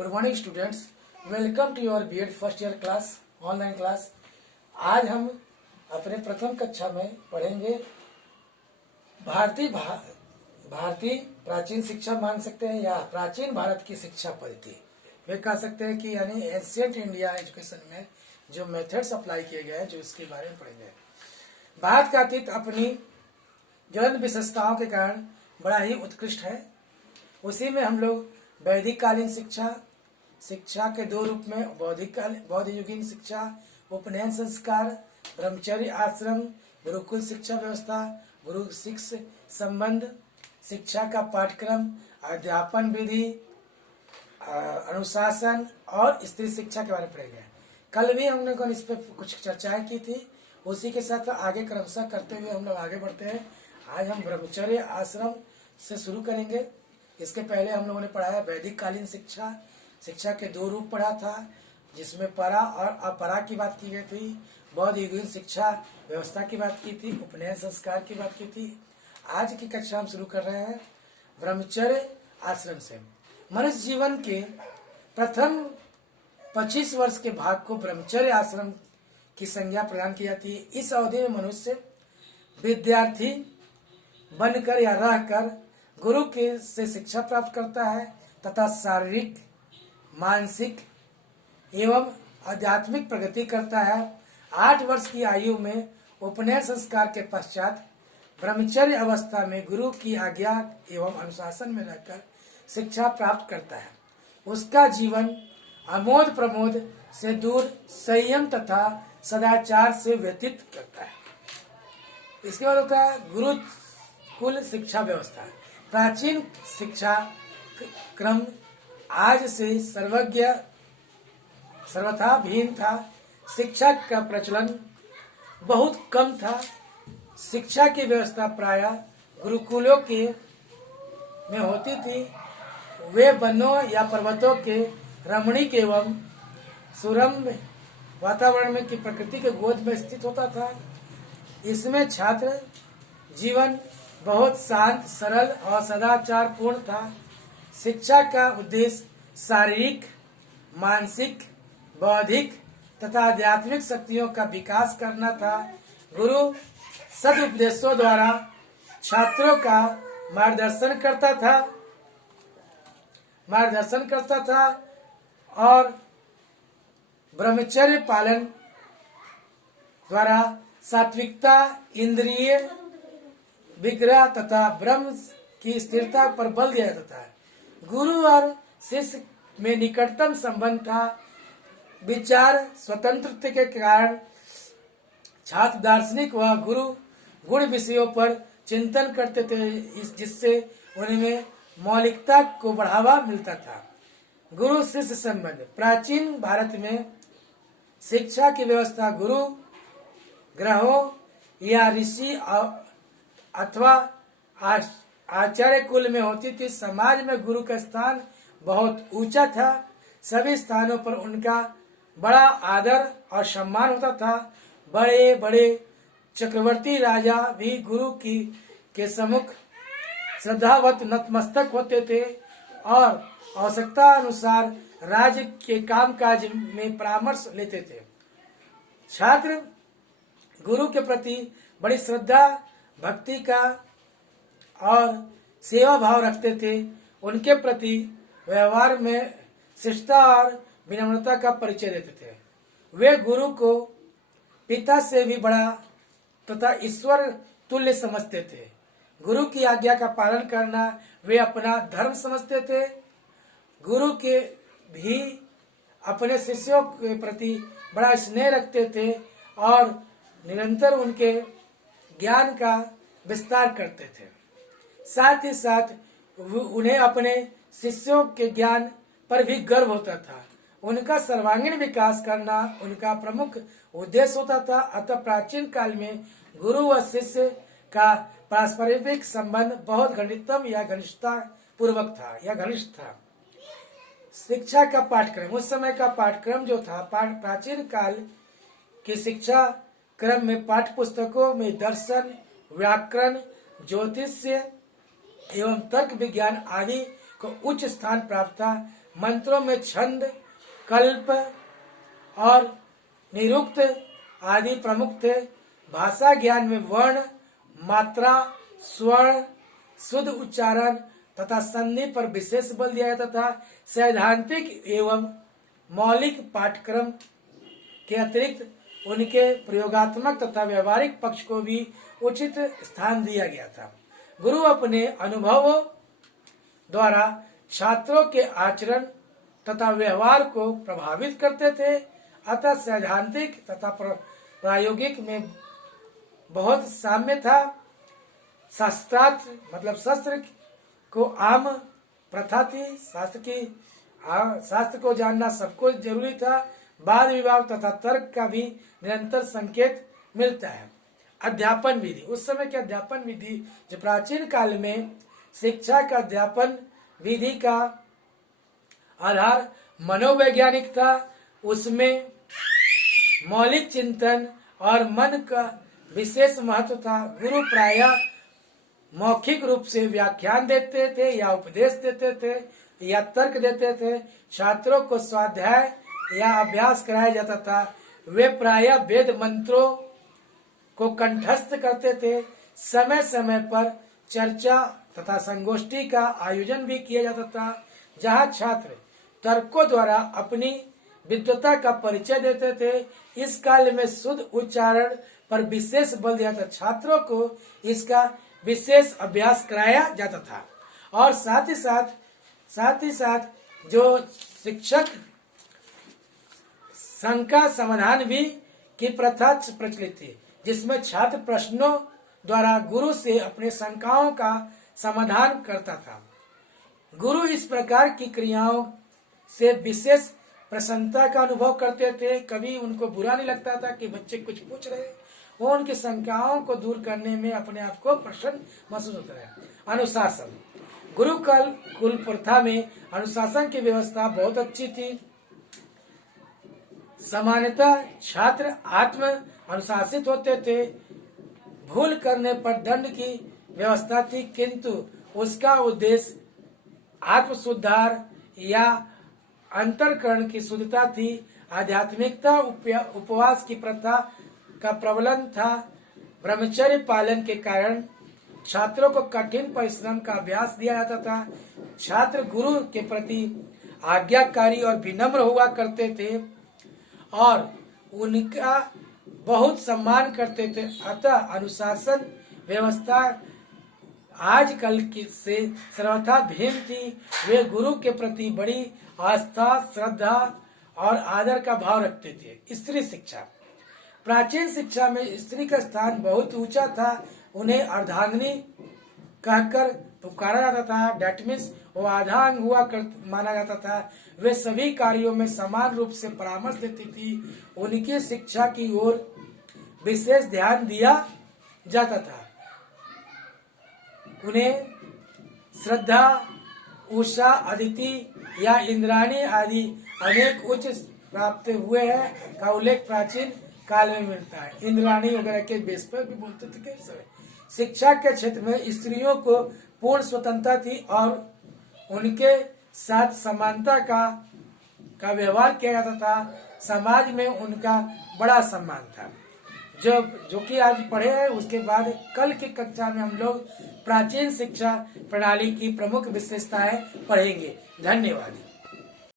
Good morning students, welcome to your BEd first year class online class. आज हम अपने प्रथम कक्षा में पढ़ेंगे भारतीय प्राचीन शिक्षा मान सकते हैं या प्राचीन भारत की शिक्षा पद्धति। वे कह सकते हैं कि यानी एंशिएंट इंडिया एजुकेशन में जो मेथड्स अप्लाई किए गए हैं, जो इसके बारे में पढ़ेंगे। भारत का अतीत अपनी ज्वलंत विशेषताओं के कारण बड़ा ही उत्कृष्ट है। उसी में हम लोग वैदिक कालीन शिक्षा के दो रूप में बौद्ध युगीन शिक्षा, उपनयन संस्कार, ब्रह्मचर्य आश्रम, गुरुकुल शिक्षा व्यवस्था, गुरु शिष्य संबंध, शिक्षा का पाठ्यक्रम, अध्यापन विधि, अनुशासन और स्त्री शिक्षा के बारे में पढ़ेंगे। कल भी हम लोगों ने इस पर कुछ चर्चाएं की थी, उसी के साथ आगे क्रमशः करते हुए हम लोग आगे बढ़ते हैं। आज हम ब्रह्मचर्य आश्रम से शुरू करेंगे। इसके पहले हम लोगों ने पढ़ा है वैदिक कालीन शिक्षा के दो रूप पढ़ा था, जिसमें परा और अपरा की बात की गई थी। बौद्ध युगीन शिक्षा व्यवस्था की बात की थी, उपनयन संस्कार की बात की थी। आज की कक्षा हम शुरू कर रहे हैं ब्रह्मचर्य आश्रम से। मनुष्य जीवन के प्रथम 25 वर्ष के भाग को ब्रह्मचर्य आश्रम की संज्ञा प्रदान की जाती है। इस अवधि में मनुष्य विद्यार्थी बनकर या रहकर गुरु के से शिक्षा प्राप्त करता है तथा शारीरिक, मानसिक एवं आध्यात्मिक प्रगति करता है। 8 वर्ष की आयु में उपनयन संस्कार के पश्चात ब्रह्मचर्य अवस्था में गुरु की आज्ञा एवं अनुशासन में रहकर शिक्षा प्राप्त करता है। उसका जीवन आमोद प्रमोद से दूर संयम तथा सदाचार से व्यतीत करता है। इसके बाद होता है गुरुकुल शिक्षा व्यवस्था। प्राचीन शिक्षा क्रम आज से सर्वथा भिन्न था। शिक्षा का प्रचलन बहुत कम था। शिक्षा की व्यवस्था प्रायः गुरुकुलों के में होती थी। वे वनों या पर्वतों के रमणीक एवं सुरम्य वातावरण में की प्रकृति के गोद में स्थित होता था। इसमें छात्र जीवन बहुत शांत, सरल और सदाचार पूर्ण था। शिक्षा का उद्देश्य शारीरिक, मानसिक, बौद्धिक तथा आध्यात्मिक शक्तियों का विकास करना था। गुरु सदुपदेशों द्वारा छात्रों का मार्गदर्शन करता था और ब्रह्मचर्य पालन द्वारा सात्विकता, इंद्रिय विग्रह तथा ब्रह्म की स्थिरता पर बल दिया जाता है। गुरु और शिष्य में निकटतम संबंध था। विचार स्वतंत्रता के कारण छात्र दार्शनिक व गुरु गुण विषयों पर चिंतन करते थे, जिससे उनमें मौलिकता को बढ़ावा मिलता था। गुरु शिष्य संबंध। प्राचीन भारत में शिक्षा की व्यवस्था गुरु ग्रहों या ऋषि अथवा आचार्य कुल में होती थी। समाज में गुरु का स्थान बहुत ऊंचा था। सभी स्थानों पर उनका बड़ा आदर और सम्मान होता था। बड़े बड़े चक्रवर्ती राजा भी गुरु के सम्मुख श्रद्धावत नतमस्तक होते थे और आवश्यकता अनुसार राज्य के कामकाज में परामर्श लेते थे। छात्र गुरु के प्रति बड़ी श्रद्धा, भक्ति का और सेवा भाव रखते थे। उनके प्रति व्यवहार में शिष्टता और विनम्रता का परिचय देते थे। वे गुरु को पिता से भी बड़ा तथा ईश्वर तुल्य समझते थे। गुरु की आज्ञा का पालन करना वे अपना धर्म समझते थे। गुरु के भी अपने शिष्यों के प्रति बड़ा स्नेह रखते थे और निरंतर उनके ज्ञान का विस्तार करते थे। साथ ही साथ उन्हें अपने शिष्यों के ज्ञान पर भी गर्व होता था। उनका सर्वांगीण विकास करना उनका प्रमुख उद्देश्य होता था। अतः प्राचीन काल में गुरु व शिष्य का पारस्परिक संबंध बहुत घनिष्ठतम या घनिष्ठता पूर्वक था या घनिष्ठ था। शिक्षा का पाठ्यक्रम। उस समय का पाठ्यक्रम जो था, प्राचीन काल की शिक्षा क्रम में पाठ्य पुस्तकों में दर्शन, व्याकरण, ज्योतिष एवं तर्क विज्ञान आदि को उच्च स्थान प्राप्त था। मंत्रों में छंद, कल्प और निरुक्त आदि प्रमुख थे। भाषा ज्ञान में वर्ण, मात्रा, स्वर, शुद्ध उच्चारण तथा संधि पर विशेष बल दिया जाता था। सैद्धांतिक एवं मौलिक पाठ्यक्रम के अतिरिक्त उनके प्रयोगात्मक तथा व्यवहारिक पक्ष को भी उचित स्थान दिया गया था। गुरु अपने अनुभवों द्वारा छात्रों के आचरण तथा व्यवहार को प्रभावित करते थे। अतः सैद्धांतिक तथा प्रायोगिक में बहुत साम्य था। शास्त्रार्थ मतलब शास्त्र को आम प्रथा थी। शास्त्र को जानना सबको जरूरी था। वाद विवाद तथा तर्क का भी निरंतर संकेत मिलता है। अध्यापन विधि, उस समय की अध्यापन विधि जो प्राचीन काल में शिक्षा का अध्यापन विधि का आधार मनोवैज्ञानिक था। उसमें मौलिक चिंतन और मन का विशेष महत्व था। गुरु प्रायः मौखिक रूप से व्याख्यान देते थे या उपदेश देते थे या तर्क देते थे। छात्रों को स्वाध्याय या अभ्यास कराया जाता था। वे प्रायः वेद मंत्रों को कंठस्थ करते थे। समय समय पर चर्चा तथा संगोष्ठी का आयोजन भी किया जाता था, जहां छात्र तर्कों द्वारा अपनी विद्वता का परिचय देते थे। इस काल में शुद्ध उच्चारण पर विशेष बल दिया था। छात्रों को इसका विशेष अभ्यास कराया जाता था और साथ ही साथ जो शिक्षक शंका समाधान भी की प्रथा प्रचलित थी, जिसमें छात्र प्रश्नों द्वारा गुरु से अपने शंकाओं का समाधान करता था। गुरु इस प्रकार की क्रियाओं से विशेष प्रसन्नता का अनुभव करते थे। कभी उनको बुरा नहीं लगता था कि बच्चे कुछ पूछ रहे, वो उनकी शंकाओं को दूर करने में अपने आप को प्रसन्न महसूस होता है। अनुशासन, गुरुकुल कुल प्रथा में अनुशासन की व्यवस्था बहुत अच्छी थी। सामान्यतः छात्र आत्म अनुशासित होते थे। भूल करने पर दंड की व्यवस्था थी, किंतु उसका उद्देश्य आत्म सुधार या अंतरकरण की शुद्धता थी। आध्यात्मिकता उपवास की प्रथा का प्रबलन था। ब्रह्मचर्य पालन के कारण छात्रों को कठिन परिश्रम का अभ्यास दिया जाता था। छात्र गुरु के प्रति आज्ञाकारी और विनम्र हुआ करते थे और उनका बहुत सम्मान करते थे। अतः अनुशासन व्यवस्था आजकल की से सर्वथा भिन्न थी। वे गुरु के प्रति बड़ी आस्था, श्रद्धा और आदर का भाव रखते थे। स्त्री शिक्षा, प्राचीन शिक्षा में स्त्री का स्थान बहुत ऊंचा था। उन्हें अर्धांगिनी कहकर पुकारा जाता था। डैट मीन्स वो आधांग हुआ कर माना जाता था। वे सभी कार्यों में समान रूप से परामर्श देती थी। उनकी शिक्षा की ओर विशेष ध्यान दिया जाता था। उन्हें श्रद्धा, उषा, अदिति या इंद्राणी आदि अनेक उच्च प्राप्त हुए हैं का उल्लेख प्राचीन काल में मिलता है। इंद्राणी वगैरह के बेस पर भी बोलते थे कई समय। शिक्षा के क्षेत्र में स्त्रियों को पूर्ण स्वतंत्रता थी और उनके साथ समानता का व्यवहार किया जाता था। समाज में उनका बड़ा सम्मान था। जो कि आज पढ़े हैं, उसके बाद कल की कक्षा में हम लोग प्राचीन शिक्षा प्रणाली की प्रमुख विशेषताएं पढ़ेंगे। धन्यवाद।